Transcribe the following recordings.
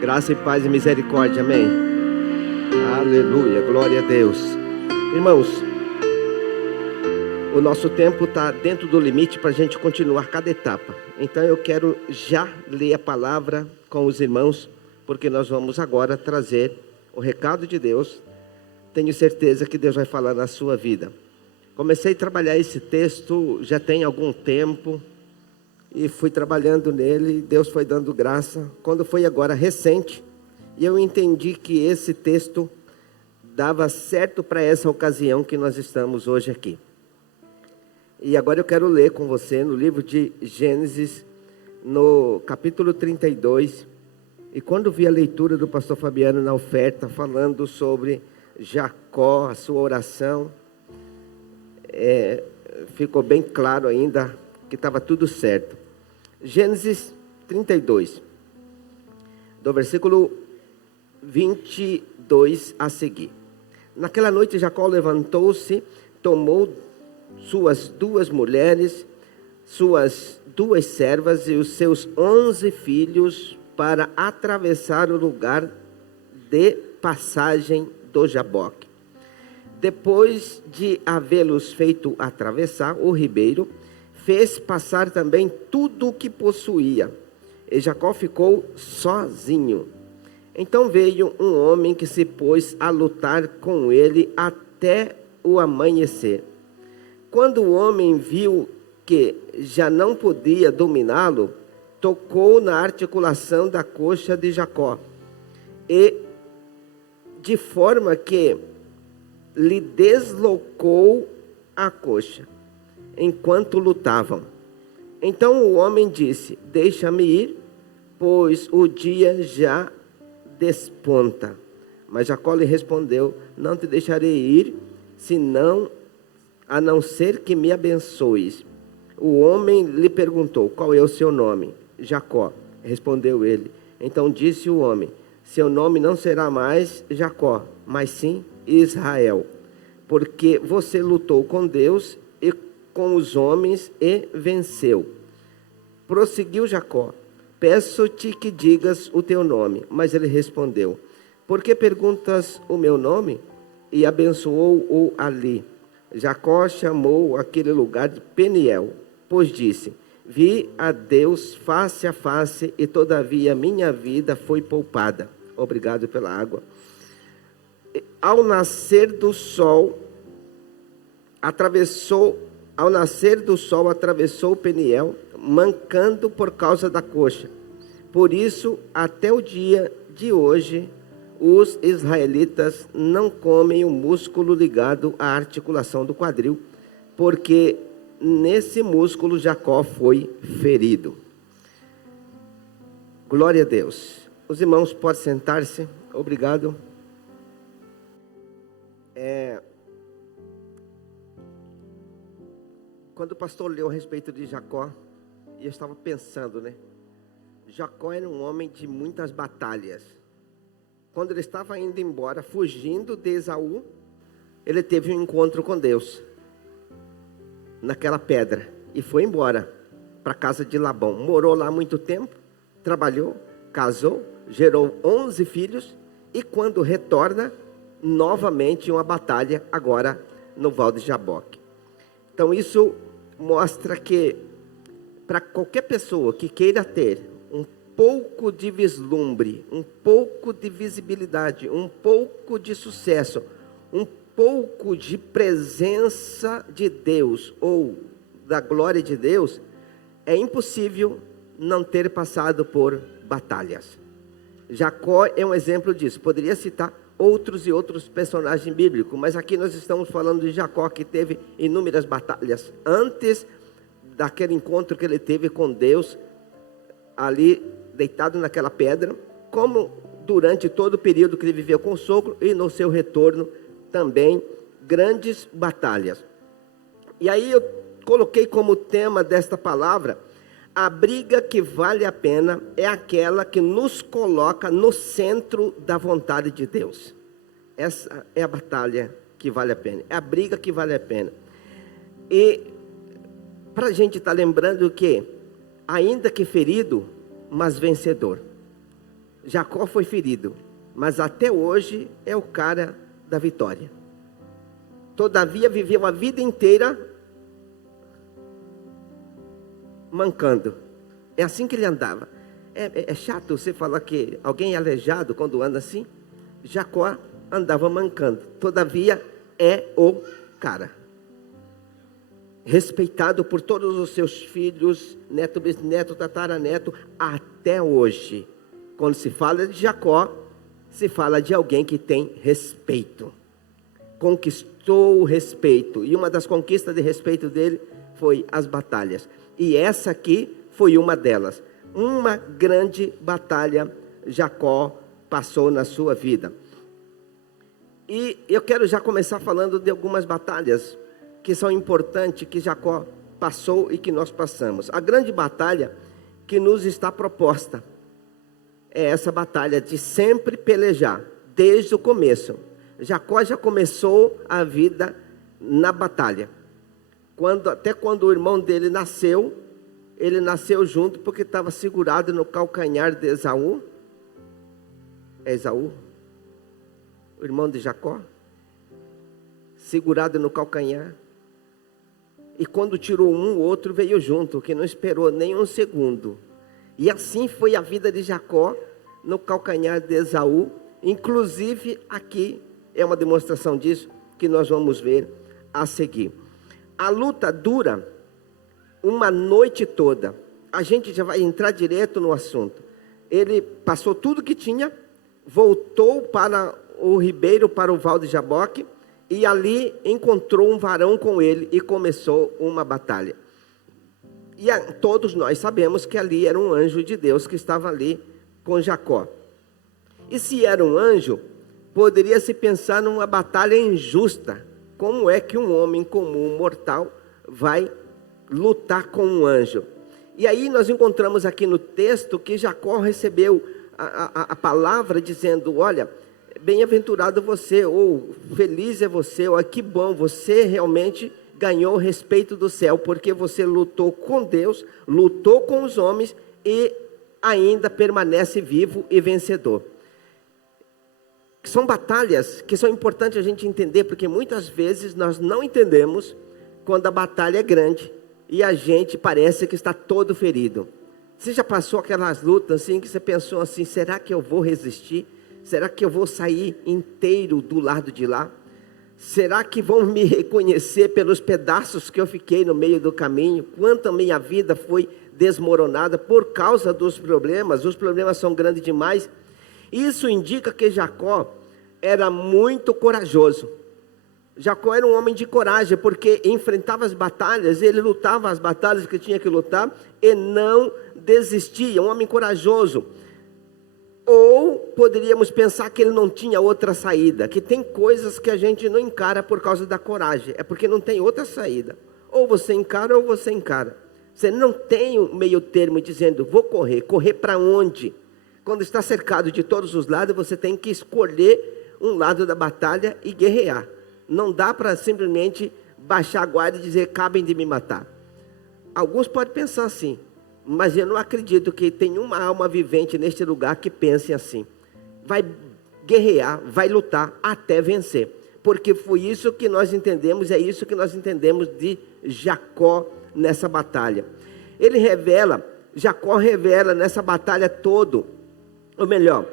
Graça e paz e misericórdia, amém. Aleluia, glória a Deus. Irmãos, o nosso tempo está dentro do limite para a gente continuar cada etapa. Então eu quero já ler a palavra com os irmãos, porque nós vamos agora trazer o recado de Deus. Tenho certeza que Deus vai falar na sua vida. Comecei a trabalhar esse texto já tem algum tempo e fui trabalhando nele. Deus foi dando graça. Quando foi agora recente, e eu entendi que esse texto dava certo para essa ocasião que nós estamos hoje aqui. E agora eu quero ler com você no livro de Gênesis, no capítulo 32. E quando vi a leitura do pastor Fabiano na oferta, falando sobre Jacó, a sua oração, ficou bem claro ainda que estava tudo certo. Gênesis 32, do versículo 22 a seguir. Naquela noite Jacó levantou-se, tomou suas 2 mulheres, suas 2 servas e os seus 11 filhos para atravessar o lugar de passagem do Jaboque. Depois de havê-los feito atravessar o ribeiro, fez passar também tudo o que possuía, e Jacó ficou sozinho. Então veio um homem que se pôs a lutar com ele até o amanhecer. Quando o homem viu que já não podia dominá-lo, tocou na articulação da coxa de Jacó, e de forma que lhe deslocou a coxa, enquanto lutavam. Então o homem disse: deixa-me ir, pois o dia já desponta. Mas Jacó lhe respondeu: não te deixarei ir, a não ser que me abençoes. O homem lhe perguntou: qual é o seu nome? Jacó, respondeu ele. Então disse o homem: seu nome não será mais Jacó, mas sim Israel, porque você lutou com Deus e com os homens e venceu. Prosseguiu Jacó: peço-te que digas o teu nome. Mas ele respondeu: por que perguntas o meu nome? E abençoou-o ali. Jacó chamou aquele lugar de Peniel, pois disse: vi a Deus face a face, e todavia minha vida foi poupada. Obrigado pela água. Ao nascer do sol, atravessou Peniel, mancando por causa da coxa. Por isso, até o dia de hoje, os israelitas não comem o músculo ligado à articulação do quadril, porque nesse músculo Jacó foi ferido. Glória a Deus. Os irmãos podem sentar-se. Obrigado. Quando o pastor leu a respeito de Jacó, eu estava pensando, Jacó era um homem de muitas batalhas. Quando ele estava indo embora, fugindo de Esaú, ele teve um encontro com Deus naquela pedra e foi embora para a casa de Labão. Morou lá muito tempo, trabalhou, casou, gerou 11 filhos, e quando retorna, novamente uma batalha, agora no Val de Jaboque. Então isso mostra que para qualquer pessoa que queira ter um pouco de vislumbre, um pouco de visibilidade, um pouco de sucesso, um pouco de presença de Deus ou da glória de Deus, é impossível não ter passado por batalhas. Jacó é um exemplo disso. Poderia citar outros e outros personagens bíblicos, mas aqui nós estamos falando de Jacó, que teve inúmeras batalhas antes daquele encontro que ele teve com Deus, ali deitado naquela pedra, como durante todo o período que ele viveu com o sogro, e no seu retorno também grandes batalhas. E aí eu coloquei como tema desta palavra: a briga que vale a pena é aquela que nos coloca no centro da vontade de Deus. Essa é a batalha que vale a pena, é a briga que vale a pena. E para a gente estar lembrando que, ainda que ferido, mas vencedor. Jacó foi ferido, mas até hoje é o cara da vitória. Todavia viveu a vida inteira mancando. É assim que ele andava. É chato você falar que alguém é aleijado quando anda assim. Jacó andava mancando. Todavia é o cara. Respeitado por todos os seus filhos, neto, bisneto, tataraneto, até hoje. Quando se fala de Jacó, se fala de alguém que tem respeito. Conquistou o respeito. E uma das conquistas de respeito dele foi as batalhas. E essa aqui foi uma delas. Uma grande batalha Jacó passou na sua vida. E eu quero já começar falando de algumas batalhas que são importantes, que Jacó passou e que nós passamos. A grande batalha que nos está proposta é essa batalha de sempre pelejar, desde o começo. Jacó já começou a vida na batalha. Até quando o irmão dele nasceu, ele nasceu junto porque estava segurado no calcanhar de Esaú. É Esaú? O irmão de Jacó? Segurado no calcanhar. E quando tirou um, o outro veio junto, que não esperou nem um segundo. E assim foi a vida de Jacó no calcanhar de Esaú. Inclusive aqui é uma demonstração disso que nós vamos ver a seguir. A luta dura uma noite toda. A gente já vai entrar direto no assunto. Ele passou tudo que tinha, voltou para o ribeiro, para o Val de Jaboque, e ali encontrou um varão com ele e começou uma batalha. E todos nós sabemos que ali era um anjo de Deus que estava ali com Jacó. E se era um anjo, poderia se pensar numa batalha injusta. Como é que um homem comum, mortal, vai lutar com um anjo? E aí nós encontramos aqui no texto que Jacó recebeu a palavra dizendo: olha, bem-aventurado você, ou feliz é você, ou que bom, você realmente ganhou o respeito do céu, porque você lutou com Deus, lutou com os homens e ainda permanece vivo e vencedor. São batalhas que são importantes a gente entender, porque muitas vezes nós não entendemos quando a batalha é grande e a gente parece que está todo ferido. Você já passou aquelas lutas assim que você pensou assim: será que eu vou resistir? Será que eu vou sair inteiro do lado de lá? Será que vão me reconhecer pelos pedaços que eu fiquei no meio do caminho? Quanto a minha vida foi desmoronada por causa dos problemas. Os problemas são grandes demais. Isso indica que Jacó era muito corajoso. Jacó era um homem de coragem, porque enfrentava as batalhas, ele lutava as batalhas que tinha que lutar e não desistia. Um homem corajoso. Ou poderíamos pensar que ele não tinha outra saída, que tem coisas que a gente não encara por causa da coragem, é porque não tem outra saída. Ou você encara ou você encara. Você não tem um meio termo dizendo: vou correr. Correr para onde? Quando está cercado de todos os lados, você tem que escolher um lado da batalha e guerrear. Não dá para simplesmente baixar a guarda e dizer: acabem de me matar. Alguns podem pensar assim, mas eu não acredito que tem uma alma vivente neste lugar que pense assim. Vai guerrear, vai lutar até vencer. Porque foi isso que nós entendemos, é isso que nós entendemos de Jacó nessa batalha. Jacó revela nessa batalha todo, ou melhor,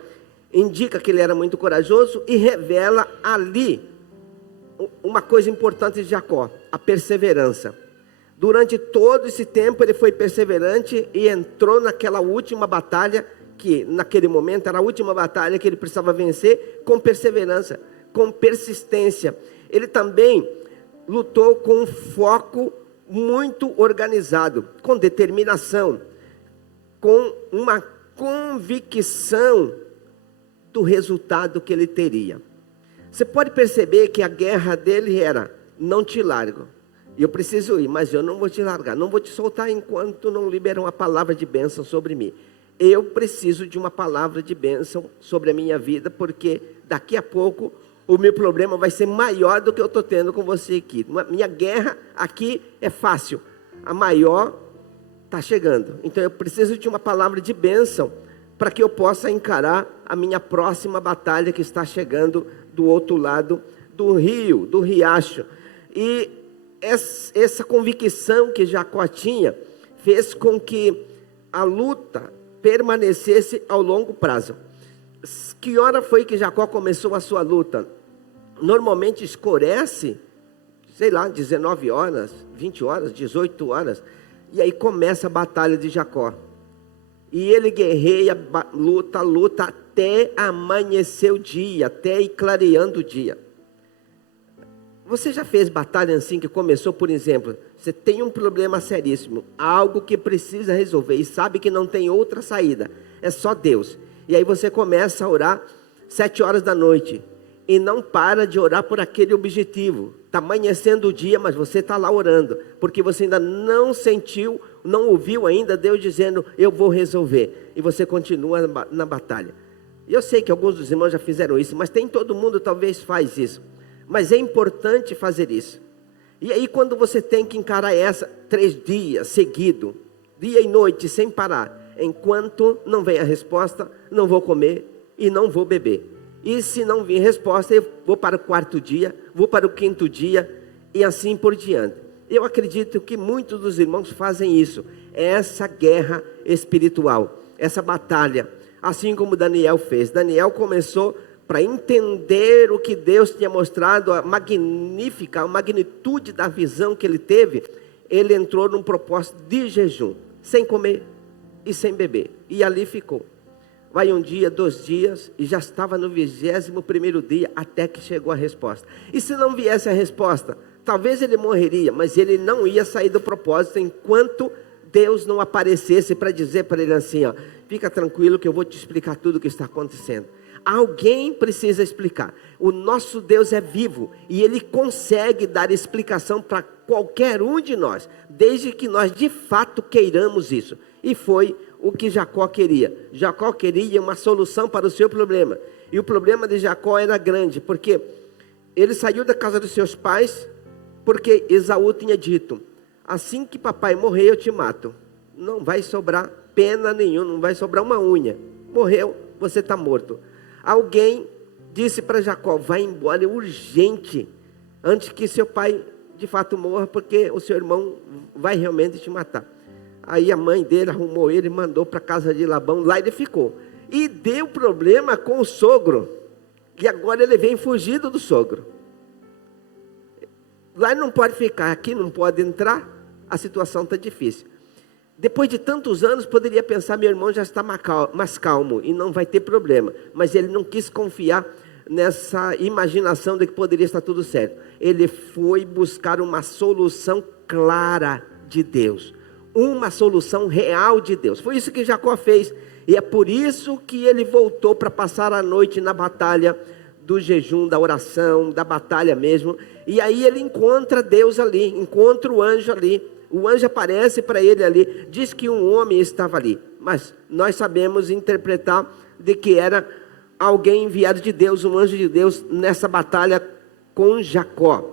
indica que ele era muito corajoso e revela ali uma coisa importante de Jacó: a perseverança. Durante todo esse tempo ele foi perseverante e entrou naquela última batalha, que naquele momento era a última batalha que ele precisava vencer, com perseverança, com persistência. Ele também lutou com um foco muito organizado, com determinação, com uma convicção do resultado que ele teria. Você pode perceber que a guerra dele era: não te largo. Eu preciso ir, mas eu não vou te largar, não vou te soltar enquanto não liberar uma palavra de bênção sobre mim. Eu preciso de uma palavra de bênção sobre a minha vida, porque daqui a pouco o meu problema vai ser maior do que eu estou tendo com você aqui. Minha guerra aqui é fácil, a maior está chegando. Então eu preciso de uma palavra de bênção para que eu possa encarar a minha próxima batalha que está chegando do outro lado do rio, do riacho. E essa convicção que Jacó tinha fez com que a luta permanecesse ao longo prazo. Que hora foi que Jacó começou a sua luta? Normalmente escurece, sei lá, 19 horas, 20 horas, 18 horas, e aí começa a batalha de Jacó. E ele guerreia, luta até amanhecer o dia, até ir clareando o dia. Você já fez batalha assim que começou, por exemplo, você tem um problema seríssimo, algo que precisa resolver e sabe que não tem outra saída, é só Deus. E aí você começa a orar 7 horas da noite e não para de orar por aquele objetivo. Está amanhecendo o dia, mas você está lá orando, porque você ainda não sentiu, não ouviu ainda Deus dizendo, eu vou resolver. E você continua na batalha. E eu sei que alguns dos irmãos já fizeram isso, mas tem todo mundo talvez faz isso. Mas é importante fazer isso. E aí quando você tem que encarar essa 3 dias seguido, dia e noite, sem parar, enquanto não vem a resposta, não vou comer e não vou beber. E se não vir resposta, eu vou para o 4º dia, vou para o 5º dia e assim por diante. Eu acredito que muitos dos irmãos fazem isso. Essa guerra espiritual, essa batalha, assim como Daniel fez. Daniel começou para entender o que Deus tinha mostrado, a magnitude da visão que ele teve. Ele entrou num propósito de jejum, sem comer e sem beber, e ali ficou. Vai 1 dia, 2 dias, e já estava no 21º dia, até que chegou a resposta. E se não viesse a resposta, talvez ele morreria, mas ele não ia sair do propósito, enquanto Deus não aparecesse para dizer para ele assim, ó, fica tranquilo que eu vou te explicar tudo o que está acontecendo. Alguém precisa explicar. O nosso Deus é vivo e Ele consegue dar explicação para qualquer um de nós, desde que nós de fato queiramos isso. E foi o que Jacó queria. Jacó queria uma solução para o seu problema. E o problema de Jacó era grande, porque ele saiu da casa dos seus pais, porque Esaú tinha dito, assim que papai morrer eu te mato. Não vai sobrar pena nenhuma, não vai sobrar uma unha. Morreu, você está morto. Alguém disse para Jacó, vai embora, é urgente, antes que seu pai de fato morra, porque o seu irmão vai realmente te matar. Aí a mãe dele arrumou ele, mandou para a casa de Labão, lá ele ficou. E deu problema com o sogro, que agora ele vem fugido do sogro. Lá ele não pode ficar, aqui não pode entrar, a situação está difícil. Depois de tantos anos, poderia pensar, meu irmão já está mais calmo e não vai ter problema. Mas ele não quis confiar nessa imaginação de que poderia estar tudo certo. Ele foi buscar uma solução clara de Deus. Uma solução real de Deus. Foi isso que Jacó fez. E é por isso que ele voltou para passar a noite na batalha do jejum, da oração, da batalha mesmo. E aí ele encontra Deus ali, encontra o anjo ali. O anjo aparece para ele ali, diz que um homem estava ali, mas nós sabemos interpretar de que era alguém enviado de Deus, um anjo de Deus, nessa batalha com Jacó.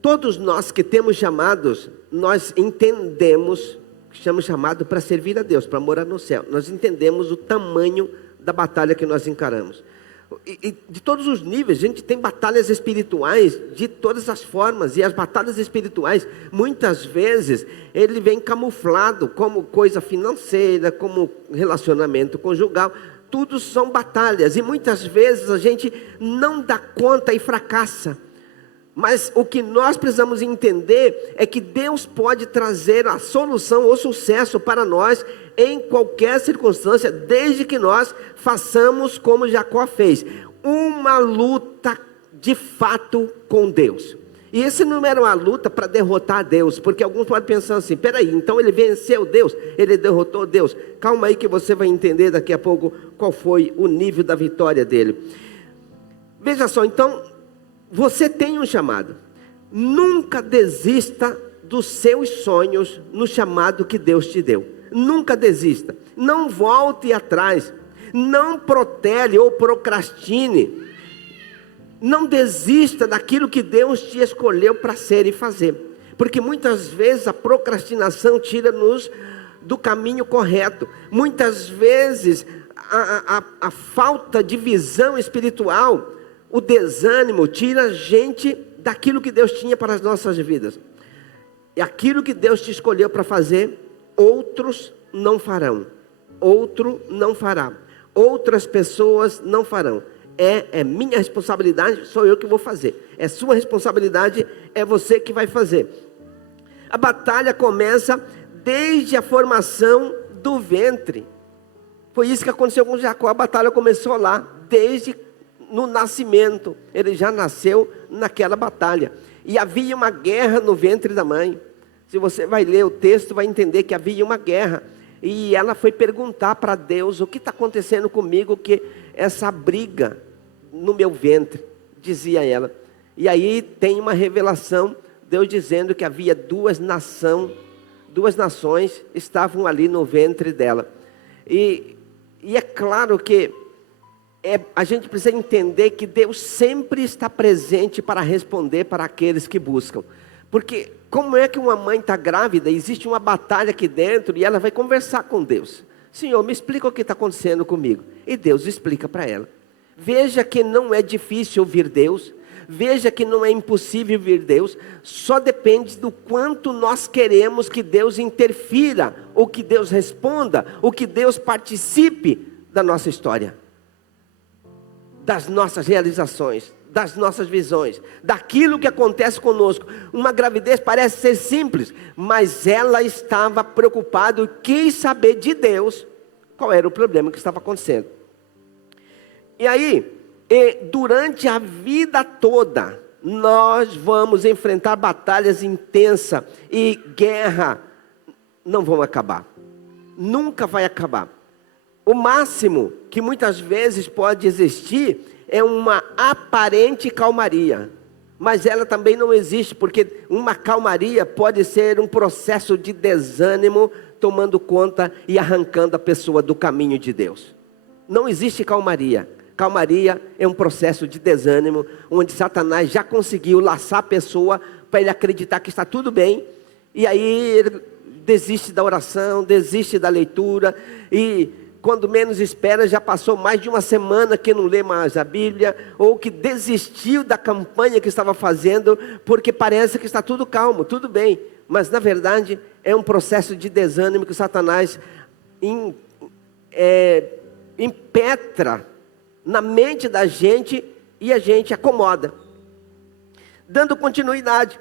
Todos nós que temos chamados, nós entendemos que estamos chamados para servir a Deus, para morar no céu. Nós entendemos o tamanho da batalha que nós encaramos. E de todos os níveis, a gente tem batalhas espirituais de todas as formas, e as batalhas espirituais, muitas vezes, ele vem camuflado como coisa financeira, como relacionamento conjugal, tudo são batalhas, e muitas vezes a gente não dá conta e fracassa. Mas o que nós precisamos entender é que Deus pode trazer a solução ou sucesso para nós em qualquer circunstância, desde que nós façamos como Jacó fez, uma luta de fato com Deus. E esse não era uma luta para derrotar Deus, porque alguns podem pensar assim, peraí, então ele venceu Deus, ele derrotou Deus. Calma aí que você vai entender daqui a pouco qual foi o nível da vitória dele. Veja só, então, você tem um chamado. Nunca desista dos seus sonhos no chamado que Deus te deu. Nunca desista. Não volte atrás. Não protele ou procrastine. Não desista daquilo que Deus te escolheu para ser e fazer. Porque muitas vezes a procrastinação tira-nos do caminho correto. Muitas vezes a falta de visão espiritual, o desânimo tira a gente daquilo que Deus tinha para as nossas vidas. E aquilo que Deus te escolheu para fazer, outros não farão. Outro não fará. Outras pessoas não farão. É minha responsabilidade, sou eu que vou fazer. É sua responsabilidade, é você que vai fazer. A batalha começa desde a formação do ventre. Foi isso que aconteceu com Jacó. A batalha começou lá, desde no nascimento. Ele já nasceu naquela batalha. E havia uma guerra no ventre da mãe. Se você vai ler o texto, vai entender que havia uma guerra. E ela foi perguntar para Deus: o que está acontecendo comigo, que essa briga no meu ventre, dizia ela. E aí tem uma revelação, Deus dizendo que havia duas nações estavam ali no ventre dela. E é claro que a gente precisa entender que Deus sempre está presente para responder para aqueles que buscam. Porque como é que uma mãe está grávida, existe uma batalha aqui dentro e ela vai conversar com Deus. Senhor, me explica o que está acontecendo comigo. E Deus explica para ela. Veja que não é difícil ouvir Deus. Veja que não é impossível ouvir Deus. Só depende do quanto nós queremos que Deus interfira, ou que Deus responda, ou que Deus participe da nossa história, das nossas realizações, das nossas visões, daquilo que acontece conosco. Uma gravidez parece ser simples, mas ela estava preocupada e quis saber de Deus qual era o problema que estava acontecendo. E aí, durante a vida toda, nós vamos enfrentar batalhas intensas e guerra não vão acabar. Nunca vai acabar. O máximo que muitas vezes pode existir é uma aparente calmaria. Mas ela também não existe, porque uma calmaria pode ser um processo de desânimo tomando conta e arrancando a pessoa do caminho de Deus. Não existe calmaria. Calmaria é um processo de desânimo, onde Satanás já conseguiu laçar a pessoa para ele acreditar que está tudo bem, e aí ele desiste da oração, desiste da leitura, e quando menos espera, já passou mais de uma semana que não lê mais a Bíblia, ou que desistiu da campanha que estava fazendo, porque parece que está tudo calmo, tudo bem, mas na verdade é um processo de desânimo que Satanás impetra na mente da gente, e a gente acomoda. Dando continuidade,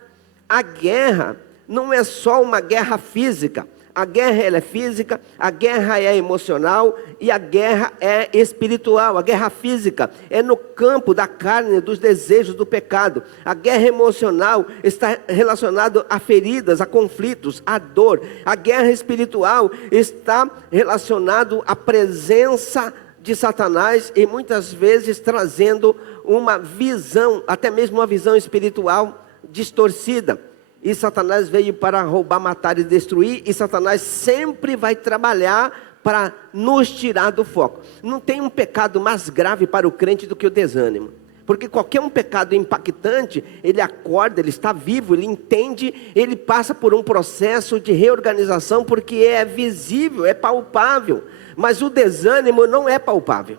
a guerra não é só uma guerra física. A guerra ela é física, a guerra é emocional e a guerra é espiritual. A guerra física é no campo da carne, dos desejos do pecado. A guerra emocional está relacionada a feridas, a conflitos, a dor. A guerra espiritual está relacionada à presença de Satanás, e muitas vezes trazendo uma visão, até mesmo uma visão espiritual distorcida. E Satanás veio para roubar, matar e destruir, e Satanás sempre vai trabalhar para nos tirar do foco. Não tem um pecado mais grave para o crente do que o desânimo. Porque qualquer um pecado impactante, ele acorda, ele está vivo, ele entende, ele passa por um processo de reorganização, porque é visível, é palpável. Mas o desânimo não é palpável.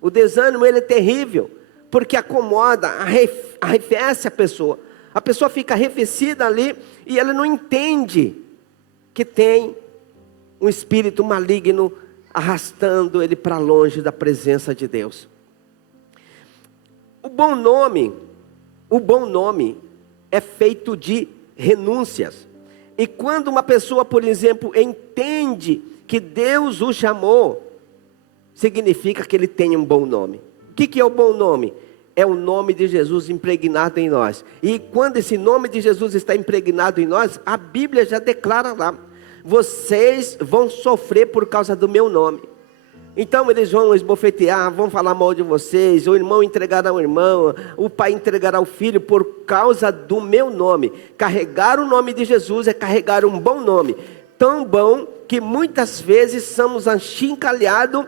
O desânimo ele é terrível, porque acomoda, arrefece a pessoa. A pessoa fica arrefecida ali e ela não entende que tem um espírito maligno arrastando ele para longe da presença de Deus. O bom nome é feito de renúncias. E quando uma pessoa, por exemplo, entende que Deus o chamou, significa que ele tem um bom nome. O que é o bom nome? É o nome de Jesus impregnado em nós. E quando esse nome de Jesus está impregnado em nós, a Bíblia já declara lá: vocês vão sofrer por causa do meu nome. Então eles vão esbofetear, vão falar mal de vocês, o irmão entregará o irmão, o pai entregará o filho por causa do meu nome. Carregar o nome de Jesus é carregar um bom nome. Tão bom que muitas vezes somos achincalhados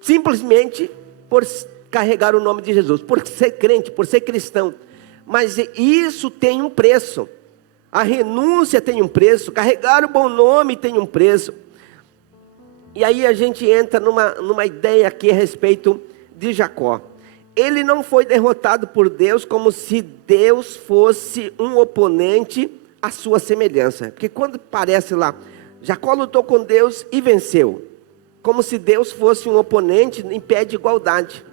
simplesmente por carregar o nome de Jesus, por ser crente, por ser cristão. Mas isso tem um preço. A renúncia tem um preço, carregar o bom nome tem um preço. E aí a gente entra numa ideia aqui a respeito de Jacó. Ele não foi derrotado por Deus como se Deus fosse um oponente à sua semelhança. Porque quando parece lá, Jacó lutou com Deus e venceu. Como se Deus fosse um oponente em pé de igualdade.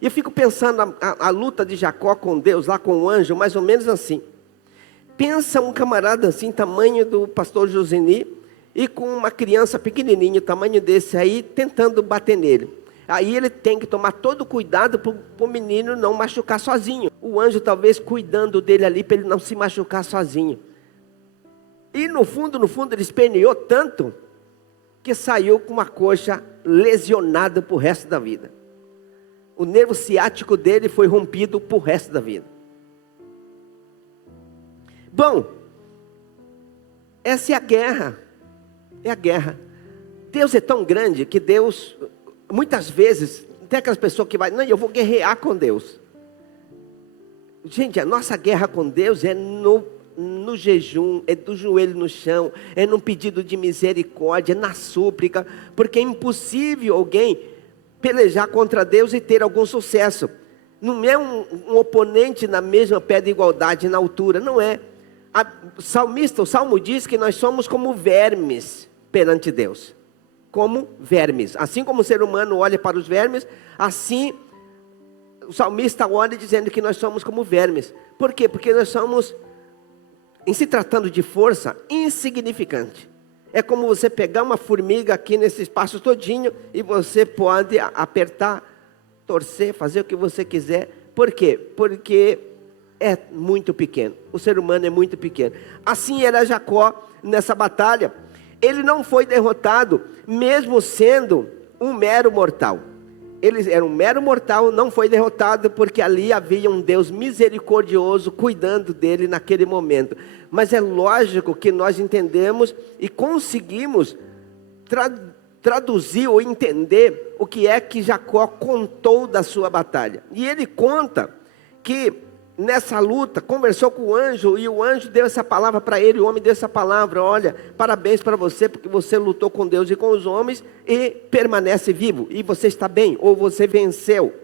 E eu fico pensando a luta de Jacó com Deus, lá com o anjo, mais ou menos assim. Pensa um camarada assim, tamanho do pastor Joseni, e com uma criança pequenininha, tamanho desse aí, tentando bater nele. Aí ele tem que tomar todo cuidado para o menino não machucar sozinho. O anjo talvez cuidando dele ali, para ele não se machucar sozinho. E no fundo, ele esperneou tanto, que saiu com uma coxa lesionada para o resto da vida. O nervo ciático dele foi rompido para o resto da vida. Bom, essa é a guerra. É a guerra. Deus é tão grande que Deus, muitas vezes, tem aquelas pessoas que vai, não, eu vou guerrear com Deus. Gente, a nossa guerra com Deus é no jejum, é do joelho no chão, é no pedido de misericórdia, é na súplica, porque é impossível alguém pelejar contra Deus e ter algum sucesso. Não é um oponente na mesma pé de igualdade, na altura, não é. O Salmo diz que nós somos como vermes perante Deus. Como vermes. Assim como o ser humano olha para os vermes, assim o salmista olha dizendo que nós somos como vermes. Por quê? Porque nós somos, em se tratando de força, insignificante. É como você pegar uma formiga aqui nesse espaço todinho e você pode apertar, torcer, fazer o que você quiser. Por quê? Porque é muito pequeno. O ser humano é muito pequeno. Assim era Jacó nessa batalha. Ele não foi derrotado, mesmo sendo um mero mortal. Ele era um mero mortal, não foi derrotado, porque ali havia um Deus misericordioso cuidando dele naquele momento. Mas é lógico que nós entendemos e conseguimos traduzir ou entender o que é que Jacó contou da sua batalha. E ele conta que nessa luta, conversou com o anjo, e o anjo deu essa palavra para ele, o homem deu essa palavra, olha, parabéns para você, porque você lutou com Deus e com os homens, e permanece vivo, e você está bem, ou você venceu.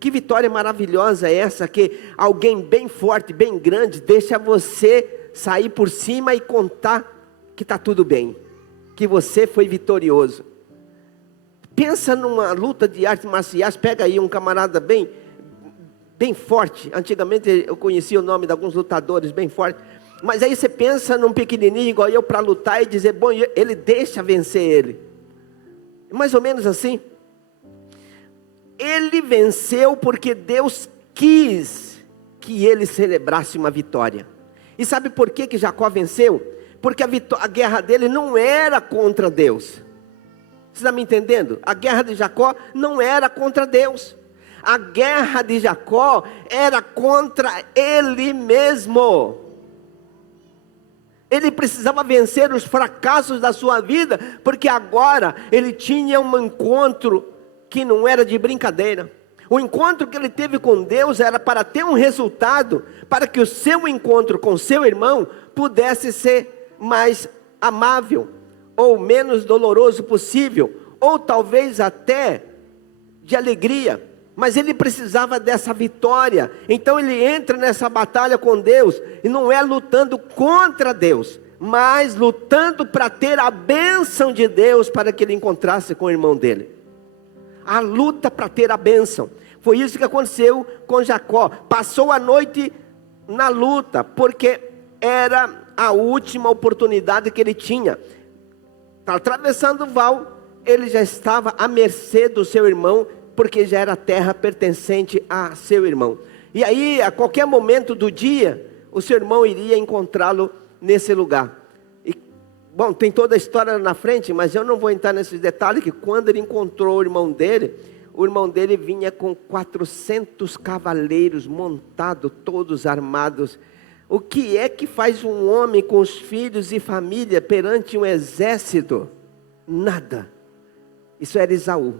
Que vitória maravilhosa é essa, que alguém bem forte, bem grande, deixa você sair por cima e contar que está tudo bem, que você foi vitorioso. Pensa numa luta de artes marciais, pega aí um camarada bem forte. Antigamente eu conhecia o nome de alguns lutadores bem fortes, mas aí você pensa num pequenininho igual eu para lutar e dizer, bom, ele deixa vencer ele. Mais ou menos assim. Ele venceu porque Deus quis que ele celebrasse uma vitória. E sabe por que Jacó venceu? Porque a guerra dele não era contra Deus. Você está me entendendo? A guerra de Jacó não era contra Deus. A guerra de Jacó era contra ele mesmo. Ele precisava vencer os fracassos da sua vida, porque agora ele tinha um encontro que não era de brincadeira. O encontro que ele teve com Deus era para ter um resultado, para que o seu encontro com seu irmão pudesse ser mais amável, ou menos doloroso possível, ou talvez até de alegria. Mas ele precisava dessa vitória. Então ele entra nessa batalha com Deus, e não é lutando contra Deus, mas lutando para ter a bênção de Deus, para que ele encontrasse com o irmão dele. A luta para ter a bênção. Foi isso que aconteceu com Jacó. Passou a noite na luta, porque era a última oportunidade que ele tinha. Atravessando o val, ele já estava à mercê do seu irmão, porque já era terra pertencente a seu irmão. E aí, a qualquer momento do dia, o seu irmão iria encontrá-lo nesse lugar. E, bom, tem toda a história na frente, mas eu não vou entrar nesses detalhes, que quando ele encontrou o irmão dele vinha com 400 cavaleiros montados, todos armados. O que é que faz um homem com os filhos e família perante um exército? Nada. Isso era Esaú.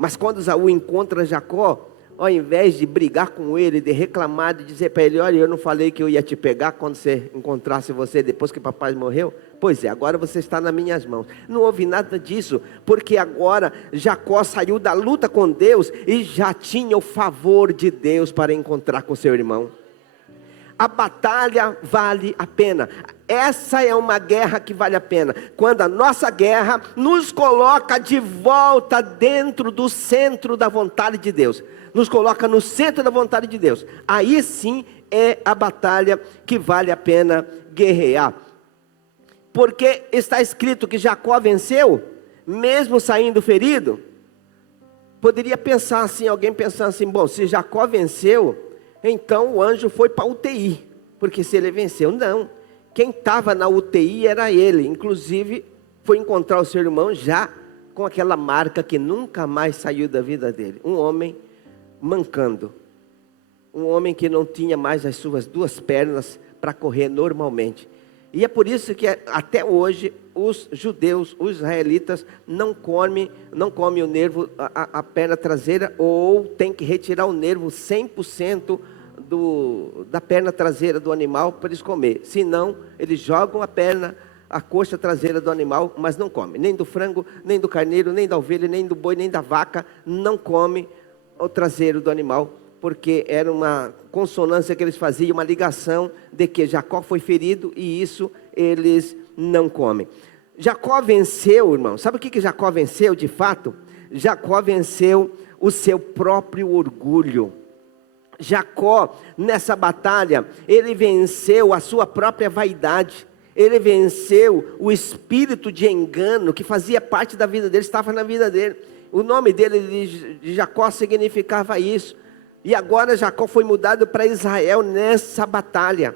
Mas quando Esaú encontra Jacó, ao invés de brigar com ele, de reclamar, de dizer para ele: olha, eu não falei que eu ia te pegar quando você encontrasse você depois que papai morreu? Pois é, agora você está nas minhas mãos. Não houve nada disso, porque agora Jacó saiu da luta com Deus e já tinha o favor de Deus para encontrar com seu irmão. A batalha vale a pena. Essa é uma guerra que vale a pena. Quando a nossa guerra nos coloca de volta dentro do centro da vontade de Deus. Nos coloca no centro da vontade de Deus. Aí sim é a batalha que vale a pena guerrear. Porque está escrito que Jacó venceu, mesmo saindo ferido. Poderia pensar assim, alguém pensar assim: bom, se Jacó venceu, então o anjo foi para a UTI, porque se ele venceu, não. Quem estava na UTI era ele. Inclusive foi encontrar o seu irmão já com aquela marca que nunca mais saiu da vida dele. Um homem mancando, um homem que não tinha mais as suas duas pernas para correr normalmente. E é por isso que até hoje os judeus, os israelitas não comem o nervo, a perna traseira, ou tem que retirar o nervo 100% da perna traseira do animal para eles comer. Senão eles jogam a coxa traseira do animal, mas não come, nem do frango, nem do carneiro, nem da ovelha, nem do boi, nem da vaca. Não come o traseiro do animal, porque era uma consonância que eles faziam, uma ligação de que Jacó foi ferido, e isso eles não comem. Jacó venceu, irmão. Sabe o que Jacó venceu de fato? Jacó venceu o seu próprio orgulho. Jacó, nessa batalha, ele venceu a sua própria vaidade. Ele venceu o espírito de engano que fazia parte da vida dele, estava na vida dele. O nome dele de Jacó significava isso. E agora Jacó foi mudado para Israel nessa batalha.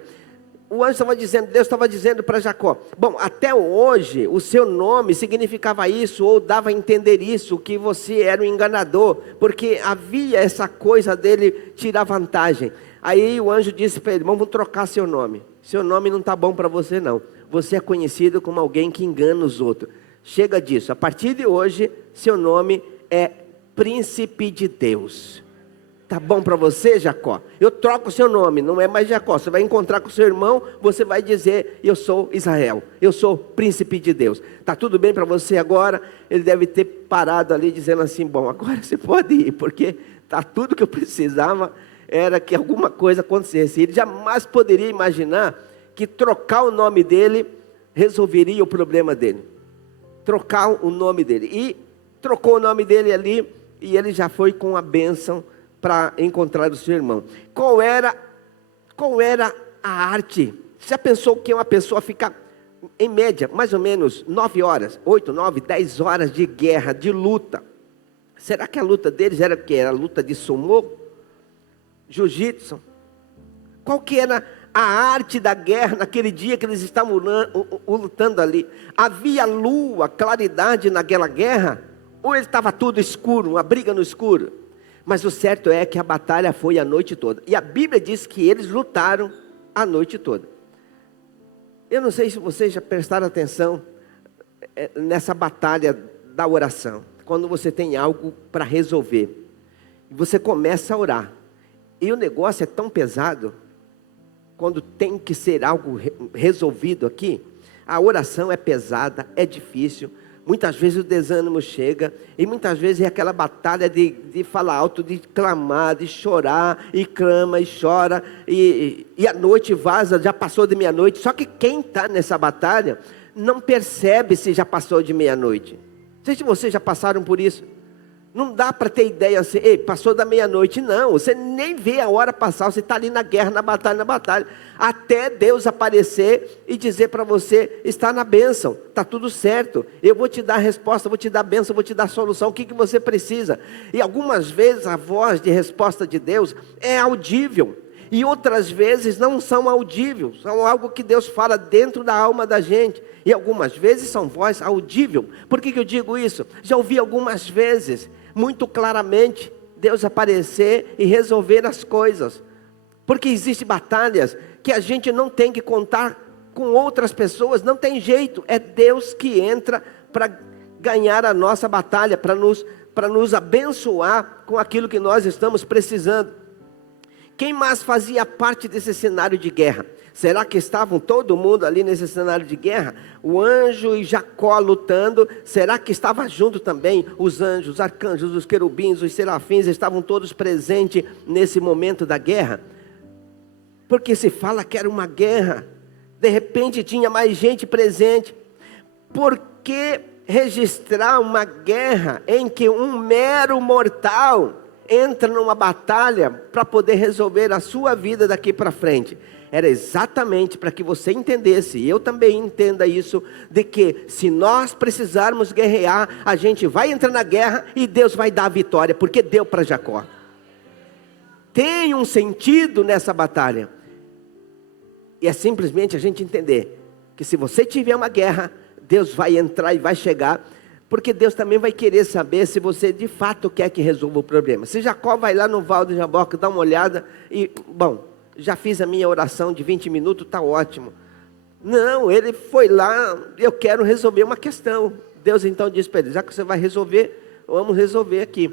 O anjo estava dizendo, Deus estava dizendo para Jacó: bom, até hoje o seu nome significava isso, ou dava a entender isso, que você era um enganador, porque havia essa coisa dele tirar vantagem. Aí o anjo disse para ele: vamos trocar seu nome. Seu nome não está bom para você não. Você é conhecido como alguém que engana os outros. Chega disso. A partir de hoje, seu nome é Príncipe de Deus. Tá bom para você, Jacó? Eu troco o seu nome, não é mais Jacó. Você vai encontrar com seu irmão, você vai dizer: eu sou Israel, eu sou Príncipe de Deus. Tá tudo bem para você agora? Ele deve ter parado ali dizendo assim: bom, agora você pode ir, porque tá tudo que eu precisava era que alguma coisa acontecesse. Ele jamais poderia imaginar que trocar o nome dele resolveria o problema dele. Trocar o nome dele. E trocou o nome dele ali, e ele já foi com a bênção para encontrar o seu irmão. Qual era a arte? Já pensou que uma pessoa fica, em média, mais ou menos 9 horas, 8, 9, 10 horas de guerra, de luta? Será que a luta deles era o quê? Era a luta de sumô? Jiu-jitsu? Qual que era a arte da guerra naquele dia que eles estavam lutando ali? Havia lua, claridade naquela guerra? Ou estava tudo escuro, uma briga no escuro? Mas o certo é que a batalha foi a noite toda. E a Bíblia diz que eles lutaram a noite toda. Eu não sei se vocês já prestaram atenção nessa batalha da oração. Quando você tem algo para resolver, você começa a orar. E o negócio é tão pesado, quando tem que ser algo resolvido aqui, a oração é pesada, é difícil. Muitas vezes o desânimo chega, e muitas vezes é aquela batalha de falar alto, de clamar, de chorar, e clama, e chora, e a noite vaza, já passou de meia-noite. Só que quem está nessa batalha, não percebe se já passou de meia-noite. Não sei se vocês já passaram por isso. Não dá para ter ideia assim: ei, passou da meia-noite. Não, você nem vê a hora passar, você está ali na guerra, na batalha, até Deus aparecer e dizer para você: está na bênção, está tudo certo, eu vou te dar a resposta, vou te dar a bênção, vou te dar a solução, o que você precisa. E algumas vezes a voz de resposta de Deus é audível, e outras vezes não são audíveis, são algo que Deus fala dentro da alma da gente, e algumas vezes são voz audível. Por que eu digo isso? Já ouvi algumas vezes, muito claramente, Deus aparecer e resolver as coisas, porque existem batalhas que a gente não tem que contar com outras pessoas, não tem jeito, é Deus que entra para ganhar a nossa batalha, para nos para nos abençoar com aquilo que nós estamos precisando. Quem mais fazia parte desse cenário de guerra? Será que estavam todo mundo ali nesse cenário de guerra? O anjo e Jacó lutando, será que estava junto também os anjos, os arcanjos, os querubins, os serafins, estavam todos presentes nesse momento da guerra? Porque se fala que era uma guerra, de repente tinha mais gente presente. Por que registrar uma guerra em que um mero mortal entra numa batalha para poder resolver a sua vida daqui para frente? Era exatamente para que você entendesse, e eu também entenda isso, de que se nós precisarmos guerrear, a gente vai entrar na guerra e Deus vai dar a vitória, porque deu para Jacó. Tem um sentido nessa batalha, e é simplesmente a gente entender, que se você tiver uma guerra, Deus vai entrar e vai chegar, porque Deus também vai querer saber se você de fato quer que resolva o problema. Se Jacó vai lá no Val de Jaboque, dá uma olhada e, bom, já fiz a minha oração de 20 minutos, está ótimo. Não, ele foi lá, eu quero resolver uma questão. Deus então diz para ele, já que você vai resolver, vamos resolver aqui.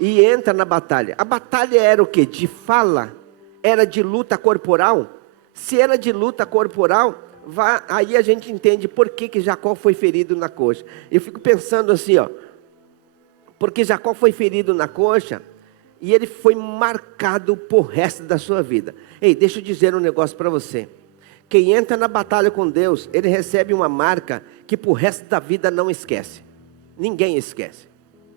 E entra na batalha. A batalha era o quê? De fala? Era de luta corporal? Se era de luta corporal, aí a gente entende por que Jacó foi ferido na coxa. Eu fico pensando assim, ó, porque Jacó foi ferido na coxa, e ele foi marcado por resto da sua vida. Ei, deixa eu dizer um negócio para você. Quem entra na batalha com Deus, ele recebe uma marca que por resto da vida não esquece. Ninguém esquece.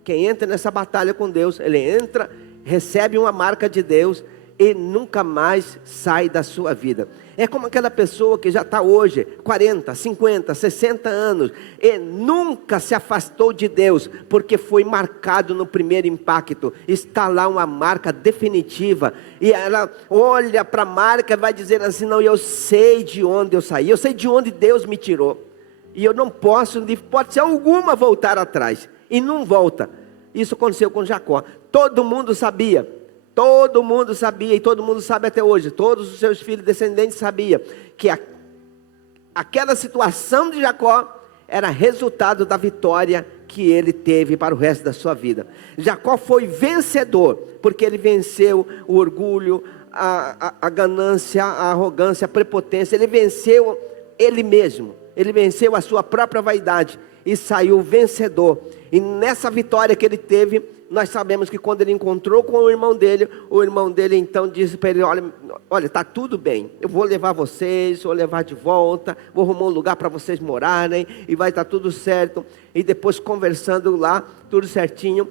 Quem entra nessa batalha com Deus, ele entra, recebe uma marca de Deus e nunca mais sai da sua vida. É como aquela pessoa que já está hoje 40, 50, 60 anos e nunca se afastou de Deus, porque foi marcado no primeiro impacto. Está lá uma marca definitiva, e ela olha para a marca e vai dizer assim, não, eu sei de onde eu saí, eu sei de onde Deus me tirou, e eu não posso, de hipótese alguma, voltar atrás. E não volta. Isso aconteceu com Jacó. Todo mundo sabia, e todo mundo sabe até hoje, todos os seus filhos descendentes sabiam, que aquela situação de Jacó era resultado da vitória que ele teve para o resto da sua vida. Jacó foi vencedor, porque ele venceu o orgulho, a ganância, a arrogância, a prepotência, ele venceu ele mesmo, ele venceu a sua própria vaidade, e saiu vencedor. E nessa vitória que ele teve, nós sabemos que quando ele encontrou com o irmão dele então disse para ele, olha, está tudo bem, eu vou levar vocês, vou levar de volta, vou arrumar um lugar para vocês morarem, e vai estar tudo certo. E depois conversando lá, tudo certinho,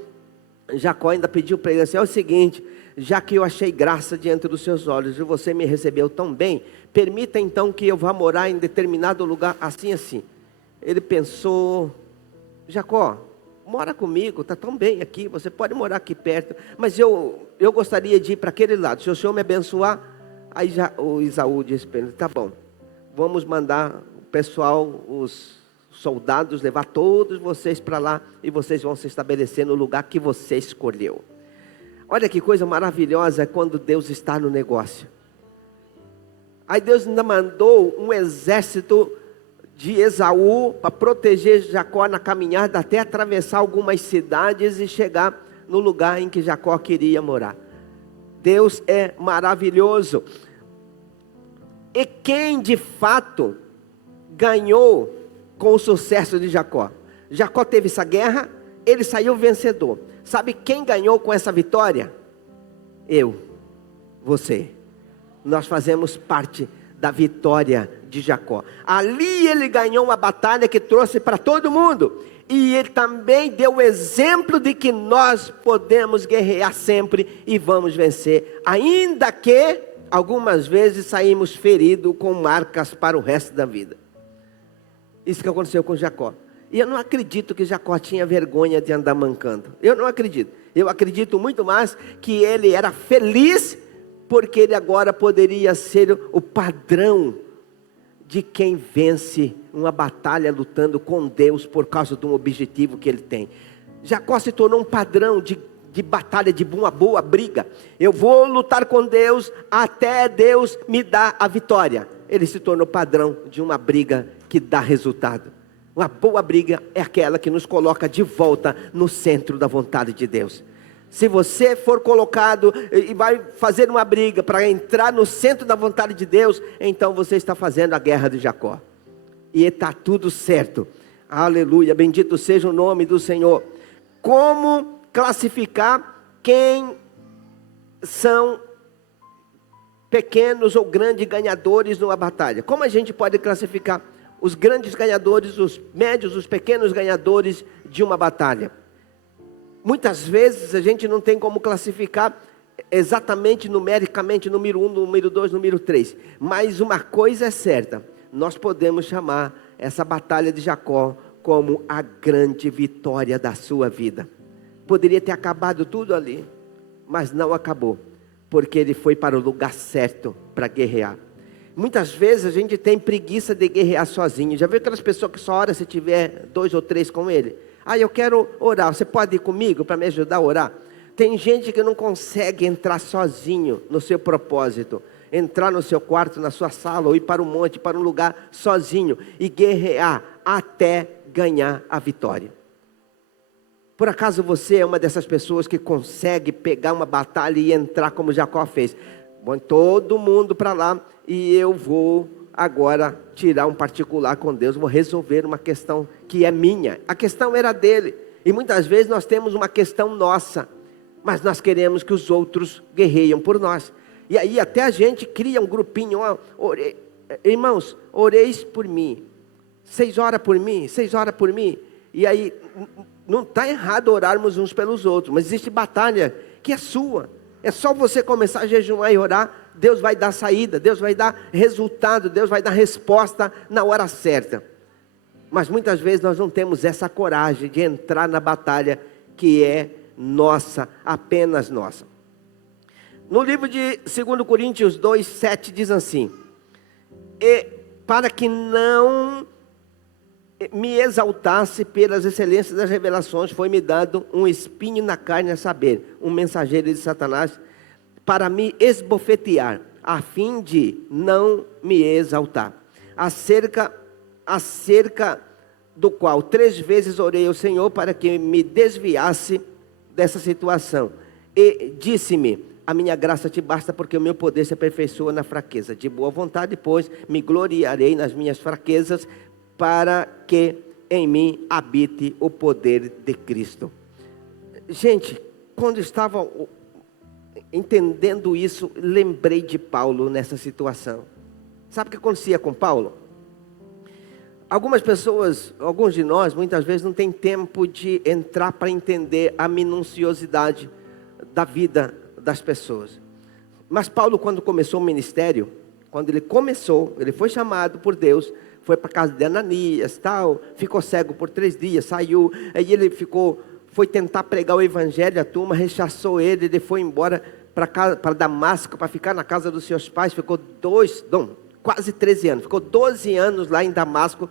Jacó ainda pediu para ele assim, é o seguinte, já que eu achei graça diante dos seus olhos, e você me recebeu tão bem, permita então que eu vá morar em determinado lugar, assim, assim. Ele pensou, Jacó, mora comigo, está tão bem aqui, você pode morar aqui perto, mas eu gostaria de ir para aquele lado, se o Senhor me abençoar. Aí já o Esaú disse para ele, tá bom, vamos mandar o pessoal, os soldados, levar todos vocês para lá, e vocês vão se estabelecer no lugar que você escolheu. Olha que coisa maravilhosa quando Deus está no negócio. Aí Deus ainda mandou um exército de Esaú para proteger Jacó na caminhada, até atravessar algumas cidades e chegar no lugar em que Jacó queria morar. Deus é maravilhoso. E quem de fato ganhou com o sucesso de Jacó? Jacó teve essa guerra, ele saiu vencedor. Sabe quem ganhou com essa vitória? Eu, você. Nós fazemos parte da vitória de Jacó. Ali ele ganhou uma batalha que trouxe para todo mundo. E ele também deu o exemplo de que nós podemos guerrear sempre e vamos vencer. Ainda que algumas vezes saímos feridos com marcas para o resto da vida. Isso que aconteceu com Jacó. E eu não acredito que Jacó tinha vergonha de andar mancando. Eu não acredito. Eu acredito muito mais que ele era feliz, porque ele agora poderia ser o padrão de quem vence uma batalha lutando com Deus por causa de um objetivo que ele tem. Jacó se tornou um padrão de batalha, de uma boa briga. Eu vou lutar com Deus até Deus me dar a vitória. Ele se tornou padrão de uma briga que dá resultado. Uma boa briga é aquela que nos coloca de volta no centro da vontade de Deus. Se você for colocado e vai fazer uma briga para entrar no centro da vontade de Deus, então você está fazendo a guerra de Jacó. E está tudo certo. Aleluia, bendito seja o nome do Senhor. Como classificar quem são pequenos ou grandes ganhadores numa batalha? Como a gente pode classificar os grandes ganhadores, os médios, os pequenos ganhadores de uma batalha? Muitas vezes a gente não tem como classificar exatamente numericamente, número 1, número 2, número 3. Mas uma coisa é certa, nós podemos chamar essa batalha de Jacó como a grande vitória da sua vida. Poderia ter acabado tudo ali, mas não acabou, porque ele foi para o lugar certo para guerrear. Muitas vezes a gente tem preguiça de guerrear sozinho. Já viu aquelas pessoas que só ora se tiver 2 ou 3 com ele? Eu quero orar, você pode ir comigo para me ajudar a orar? Tem gente que não consegue entrar sozinho no seu propósito. Entrar no seu quarto, na sua sala, ou ir para um monte, para um lugar sozinho e guerrear até ganhar a vitória. Por acaso você é uma dessas pessoas que consegue pegar uma batalha e entrar como Jacó fez? Bom, todo mundo para lá e eu vou agora tirar um particular com Deus, vou resolver uma questão que é minha. A questão era dele. E muitas vezes nós temos uma questão nossa, mas nós queremos que os outros guerreiam por nós. E aí até a gente cria um grupinho, irmãos, oreis por mim, 6 horas por mim, 6 horas por mim. E aí não está errado orarmos uns pelos outros, mas existe batalha que é sua. É só você começar a jejuar e orar, Deus vai dar saída, Deus vai dar resultado, Deus vai dar resposta na hora certa. Mas muitas vezes nós não temos essa coragem de entrar na batalha que é nossa, apenas nossa. No livro de 2 Coríntios 2, 7 diz assim: e para que não me exaltasse pelas excelências das revelações, foi-me dado um espinho na carne, a saber, um mensageiro de Satanás, para me esbofetear, a fim de não me exaltar. Acerca do qual 3 vezes orei ao Senhor para que me desviasse dessa situação. E disse-me: a minha graça te basta, porque o meu poder se aperfeiçoa na fraqueza. De boa vontade, pois, me gloriarei nas minhas fraquezas, para que em mim habite o poder de Cristo. Gente, quando estava entendendo isso, lembrei de Paulo nessa situação. Sabe o que acontecia com Paulo? Algumas pessoas, alguns de nós, muitas vezes não tem tempo de entrar para entender a minuciosidade da vida das pessoas. Mas Paulo, quando começou o ministério, ele foi chamado por Deus, foi para a casa de Ananias, tal, ficou cego por 3 dias, saiu, aí ele foi tentar pregar o evangelho, a turma rechaçou ele foi embora para Damasco, para ficar na casa dos seus pais, ficou quase 13 anos, ficou 12 anos lá em Damasco,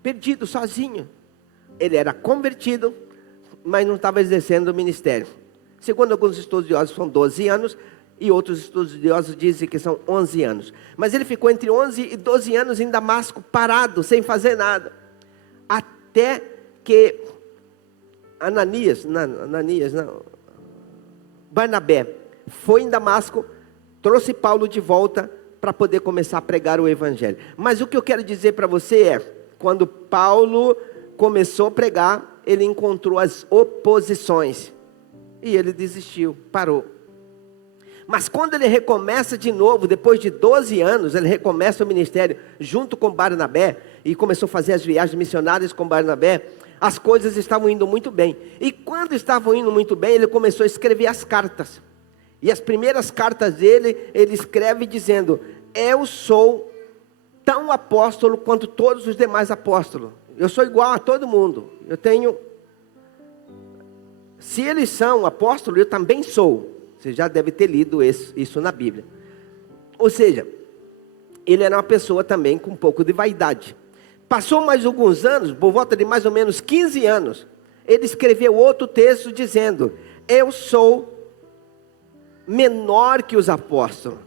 perdido, sozinho. Ele era convertido, mas não estava exercendo o ministério. Segundo alguns estudiosos, são 12 anos, e outros estudiosos dizem que são 11 anos. Mas ele ficou entre 11 e 12 anos em Damasco, parado, sem fazer nada. Até que Barnabé foi em Damasco, trouxe Paulo de volta para poder começar a pregar o evangelho. Mas o que eu quero dizer para você é, quando Paulo começou a pregar, ele encontrou as oposições. E ele desistiu, parou. Mas quando ele recomeça de novo, depois de 12 anos, ele recomeça o ministério junto com Barnabé, e começou a fazer as viagens missionárias com Barnabé, as coisas estavam indo muito bem. E quando estavam indo muito bem, ele começou a escrever as cartas. E as primeiras cartas dele, ele escreve dizendo: eu sou tão apóstolo quanto todos os demais apóstolos. Eu sou igual a todo mundo. Se eles são apóstolos, eu também sou. Você já deve ter lido isso na Bíblia. Ou seja, ele era uma pessoa também com um pouco de vaidade. Passou mais alguns anos, por volta de mais ou menos 15 anos, ele escreveu outro texto dizendo: eu sou menor que os apóstolos.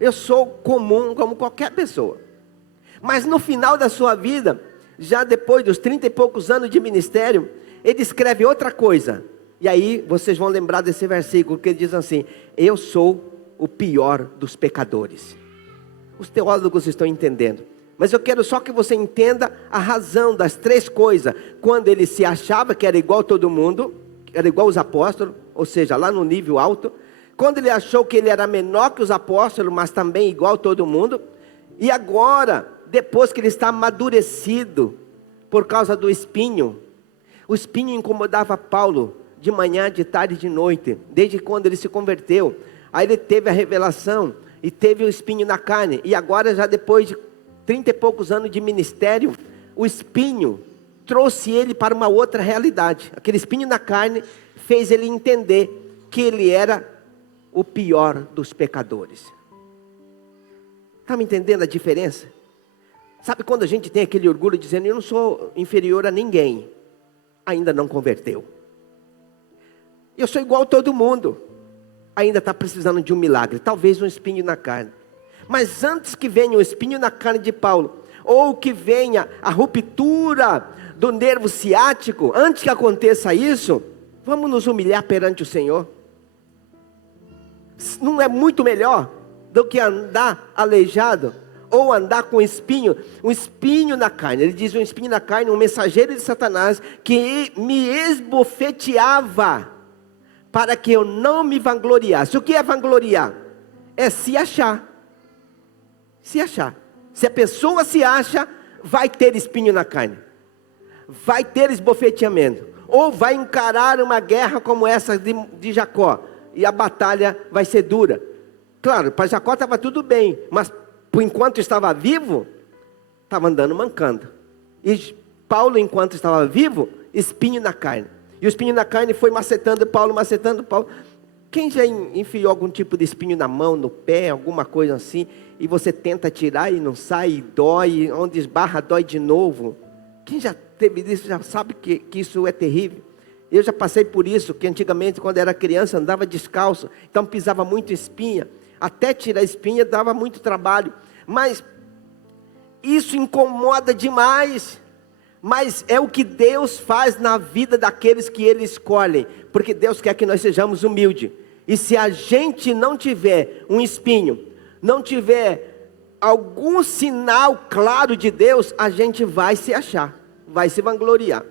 Eu sou comum como qualquer pessoa. Mas no final da sua vida, já depois dos 30 e poucos anos de ministério, ele escreve outra coisa. E aí vocês vão lembrar desse versículo que ele diz assim: eu sou o pior dos pecadores. Os teólogos estão entendendo, mas eu quero só que você entenda a razão das três coisas. Quando ele se achava que era igual a todo mundo, era igual aos apóstolos, ou seja, lá no nível alto. Quando ele achou que ele era menor que os apóstolos, mas também igual a todo mundo. E agora, depois que ele está amadurecido por causa do espinho. O espinho incomodava Paulo de manhã, de tarde e de noite, desde quando ele se converteu. Aí ele teve a revelação e teve o espinho na carne. E agora, já depois de 30 e poucos anos de ministério, o espinho trouxe ele para uma outra realidade. Aquele espinho na carne fez ele entender que ele era o pior dos pecadores. Está me entendendo a diferença? Sabe quando a gente tem aquele orgulho dizendo: eu não sou inferior a ninguém, ainda não converteu. Eu sou igual a todo mundo, ainda está precisando de um milagre, talvez um espinho na carne. Mas antes que venha o espinho na carne de Paulo, ou que venha a ruptura do nervo ciático, antes que aconteça isso, vamos nos humilhar perante o Senhor. Não é muito melhor do que andar aleijado, ou andar com um espinho na carne? Ele diz: um espinho na carne, um mensageiro de Satanás, que me esbofeteava, para que eu não me vangloriasse. O que é vangloriar? É se achar. Se achar. Se a pessoa se acha, vai ter espinho na carne, vai ter esbofeteamento, ou vai encarar uma guerra como essa de Jacó, e a batalha vai ser dura. Claro, para Jacó estava tudo bem, mas por enquanto estava vivo, estava andando mancando. E Paulo, enquanto estava vivo, espinho na carne. E o espinho na carne foi macetando Paulo. Quem já enfiou algum tipo de espinho na mão, no pé, alguma coisa assim, e você tenta tirar e não sai, e dói, onde esbarra dói de novo? Quem já teve isso, já sabe que isso é terrível. Eu já passei por isso, que antigamente quando era criança andava descalço, então pisava muito espinha, até tirar a espinha dava muito trabalho, mas isso incomoda demais. Mas é o que Deus faz na vida daqueles que Ele escolhe, porque Deus quer que nós sejamos humildes. E se a gente não tiver um espinho, não tiver algum sinal claro de Deus, a gente vai se achar, vai se vangloriar.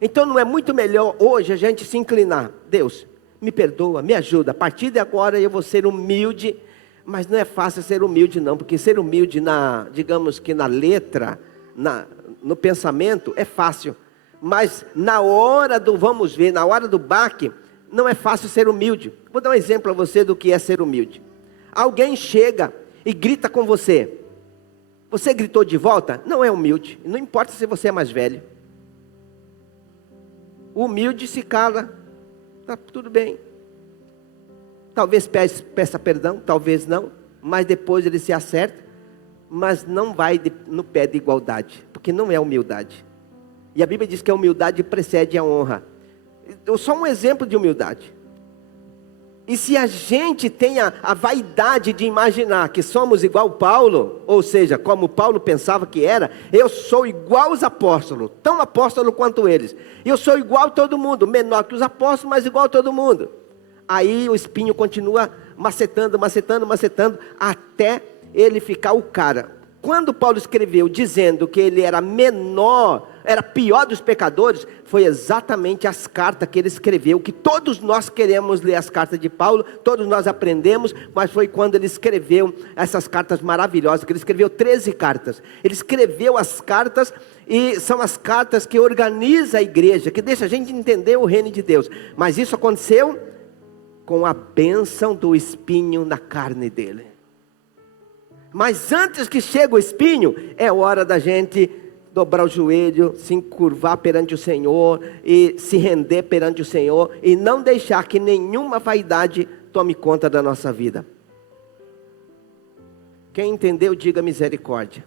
Então não é muito melhor hoje a gente se inclinar: Deus, me perdoa, me ajuda, a partir de agora eu vou ser humilde. Mas não é fácil ser humilde não, porque ser humilde digamos que na letra, no pensamento é fácil, mas na hora do vamos ver, na hora do baque, não é fácil ser humilde. Vou dar um exemplo a você do que é ser humilde. Alguém chega e grita com você, você gritou de volta? Não é humilde, não importa se você é mais velho. O humilde se cala, está tudo bem. Talvez peça perdão, talvez não, mas depois ele se acerta, mas não vai no pé de igualdade, porque não é humildade. E a Bíblia diz que a humildade precede a honra. Só um exemplo de humildade. E se a gente tem a vaidade de imaginar que somos igual Paulo, ou seja, como Paulo pensava que era: eu sou igual aos apóstolos, tão apóstolo quanto eles, eu sou igual a todo mundo, menor que os apóstolos, mas igual a todo mundo. Aí o espinho continua macetando, até ele ficar o cara. Quando Paulo escreveu dizendo que ele era menor, era pior dos pecadores, foi exatamente as cartas que ele escreveu, que todos nós queremos ler as cartas de Paulo, todos nós aprendemos, mas foi quando ele escreveu essas cartas maravilhosas, que ele escreveu 13 cartas. Ele escreveu as cartas, e são as cartas que organizam a igreja, que deixa a gente entender o reino de Deus. Mas isso aconteceu com a bênção do espinho na carne dele. Mas antes que chegue o espinho, é hora da gente dobrar o joelho, se encurvar perante o Senhor, e se render perante o Senhor, e não deixar que nenhuma vaidade tome conta da nossa vida. Quem entendeu, diga misericórdia.